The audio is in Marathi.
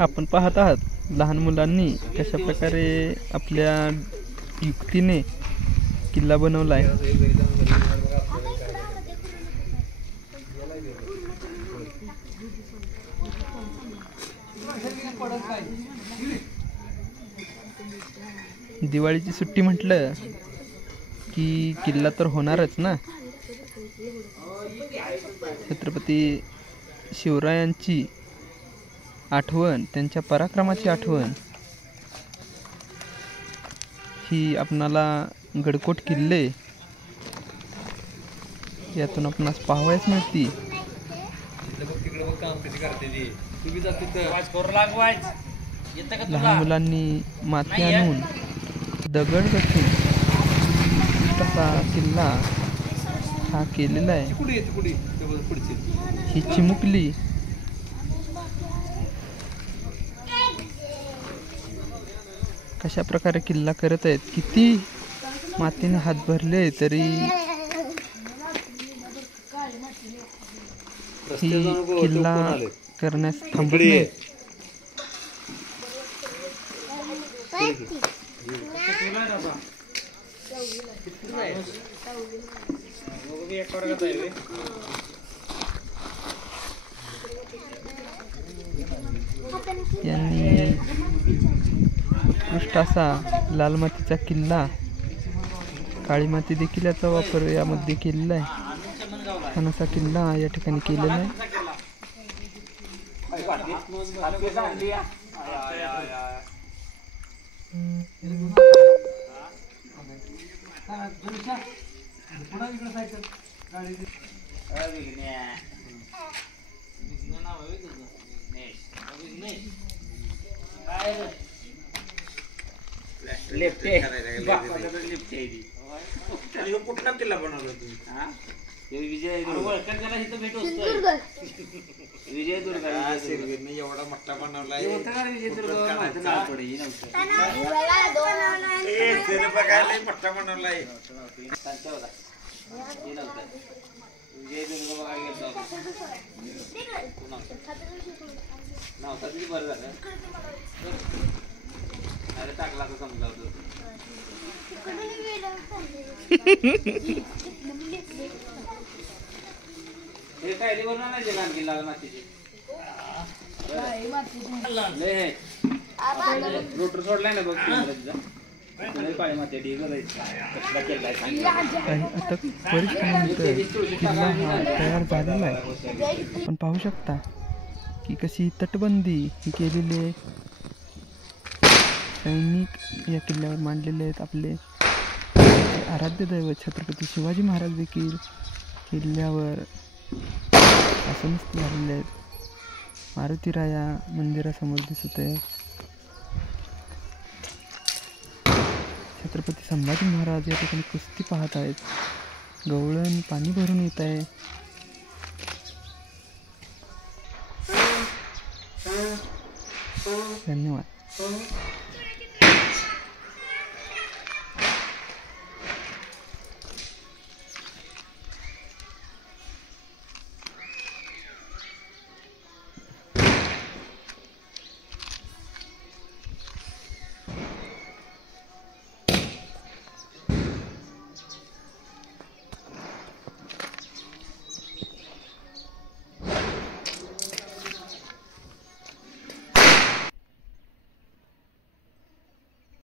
आपण पाहत आहात लहान मुलांनी कशा प्रकारे आपल्या युक्तीने किल्ला बनवला आहे. दिवाळीची सुट्टी म्हटलं की किल्ला तर होणारच ना. छत्रपती शिवरायांची आठवण, त्यांच्या पराक्रमाची आठवण ही आपणाला गडकोट किल्ले यातून आपणास पाहावयास मिळते. लहान मुलांनी माती आणून दगड रचून तसा किल्ला हा केलेला आहे. ही चिमुकली कशा प्रकारे किल्ला करत आहेत. किती मातीने हात भरले तरी ही किल्ला करण्यास थांबत नाही. यांनी उत्कृष्ट असा लाल मातीचा किल्ला, काळी माती देखील याचा वापर यामध्ये केलेला आहे. छान असा किल्ला या ठिकाणी केलेला आहे. कुठला किल्ला बनवला तुम्ही? विजयदुर्ग एवढा मोठा बनवला मोठा बनवलाय. विजयदुर्ग बघा गेलो नव्हता तिथे बरं झालं. अरे टाकला तर समजा हे काय बनवणार नाही लहान किल्ला मातीचे रोटर सोडलाय ना बघ. काळी माती आता किल्ला हा तयार झालेला आहे. आपण पाहू शकता की कशी तटबंदी ही केलेली आहे. सैनिक या किल्ल्यावर मांडलेले आहेत. आपले आराध्य दैवत छत्रपती शिवाजी महाराज देखील किल्ल्यावर आसनस्थ झालेले आहेत. मारुतीराया मंदिरासमोर दिसत आहे. छत्रपती संभाजी महाराज या ठिकाणी कुस्ती पाहत आहेत. गवळण पाणी भरून येत आहे. धन्यवाद.